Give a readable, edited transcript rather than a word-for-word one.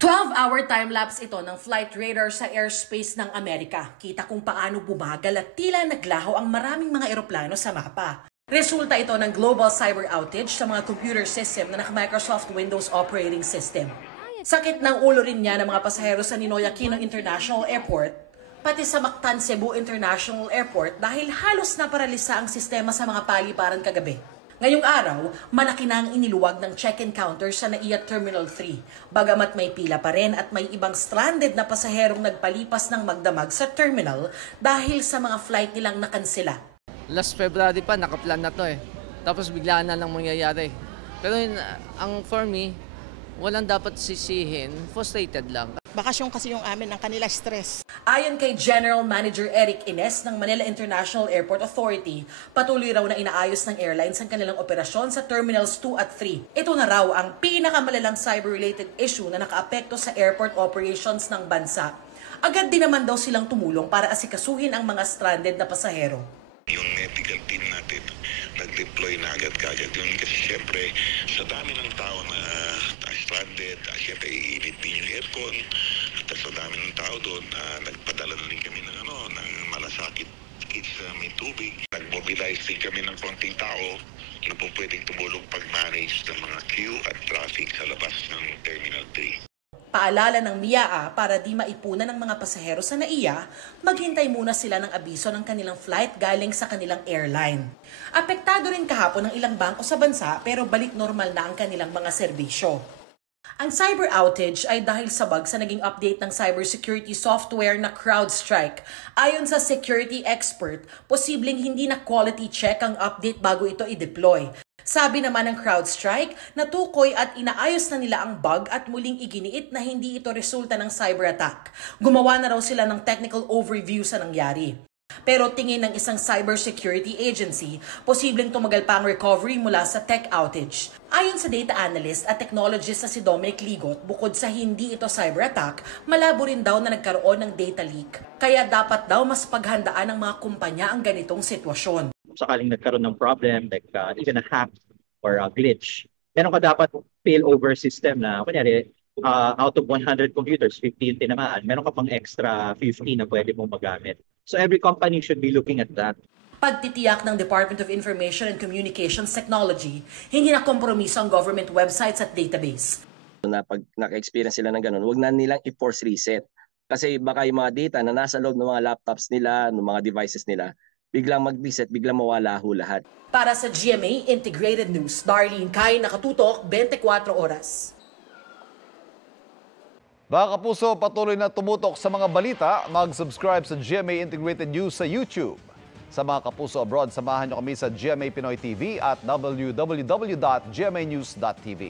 12-hour time-lapse ito ng flight radar sa airspace ng Amerika. Kita kung paano bumagal at tila naglaho ang maraming mga eroplano sa mapa. Resulta ito ng global cyber outage sa mga computer system na naka-Microsoft Windows operating system. Sakit ng ulo rin niya ng mga pasahero sa Ninoy Aquino International Airport, pati sa Mactan Cebu International Airport dahil halos naparalisa ang sistema sa mga paliparan kagabi. Ngayong araw, malaki na ang iniluwag ng check-in counter sa NAIA Terminal 3. Bagamat may pila pa rin at may ibang stranded na pasaherong nagpalipas ng magdamag sa terminal dahil sa mga flight nilang nakansela. Last February pa, nakaplan na to eh. Tapos biglaan na lang mangyayari. Pero ang for me, walang dapat sisihin, frustrated lang. Bakasyon kasi yung amin, ang kanila stress. Ayon kay General Manager Eric Ines ng Manila International Airport Authority, patuloy raw na inaayos ng airlines ang kanilang operasyon sa Terminals 2 at 3. Ito na raw ang pinakamalalang cyber-related issue na nakaapekto sa airport operations ng bansa. Agad din naman daw silang tumulong para asikasuhin ang mga stranded na pasahero. Yung medical team natin nag-deploy na agad-agad yun kasi syempre sa dami ng tao na stranded, syempre iinit din yung aircon at sa dami ng tao doon, nagpadala na rin kami ng malasakit kits may tubig. Nag-mobilize din kami ng konting tao na po pwedeng tumulong pag-manage ng mga queue at traffic sa labas ng Terminal 3. Paalala ng MIAA para di maipunan ng mga pasahero sa NAIA, maghintay muna sila ng abiso ng kanilang flight galing sa kanilang airline. Apektado rin kahapon ng ilang bangko sa bansa pero balik normal na ang kanilang mga serbisyo. Ang cyber outage ay dahil sa bug sa naging update ng cybersecurity software na CrowdStrike. Ayon sa security expert, posibleng hindi na quality check ang update bago ito i-deploy. Sabi naman ng CrowdStrike, natukoy at inaayos na nila ang bug at muling iginiit na hindi ito resulta ng cyber attack. Gumawa na raw sila ng technical overview sa nangyari. Pero tingin ng isang cybersecurity agency, posibleng tumagal pa ang recovery mula sa tech outage. Ayon sa data analyst at technologist na si Dominic Ligot, bukod sa hindi ito cyber attack, malabo rin daw na nagkaroon ng data leak. Kaya dapat daw mas paghandaan ng mga kumpanya ang ganitong sitwasyon. Sakaling nagkaroon ng problem like even a hack or a glitch, meron ka dapat failover system na kunyari out of 100 computers, 15 tinamaan, meron ka pang extra 50 na pwede mong magamit. So every company should be looking at that. Pagtitiyak ng Department of Information and Communications Technology, hindi na kompromiso ang government websites at database. Na pag naka-experience sila ng ganun, huwag na nilang i-force reset. Kasi baka yung mga data na nasa loob ng mga laptops nila, ng mga devices nila, biglang mag-reset, biglang mawala ho lahat. Para sa GMA Integrated News, Darlene Kai, nakatutok 24 oras. Mga kapuso, patuloy na tumutok sa mga balita, mag-subscribe sa GMA Integrated News sa YouTube. Sa mga kapuso abroad, samahan niyo kami sa GMA Pinoy TV at www.gmanews.tv.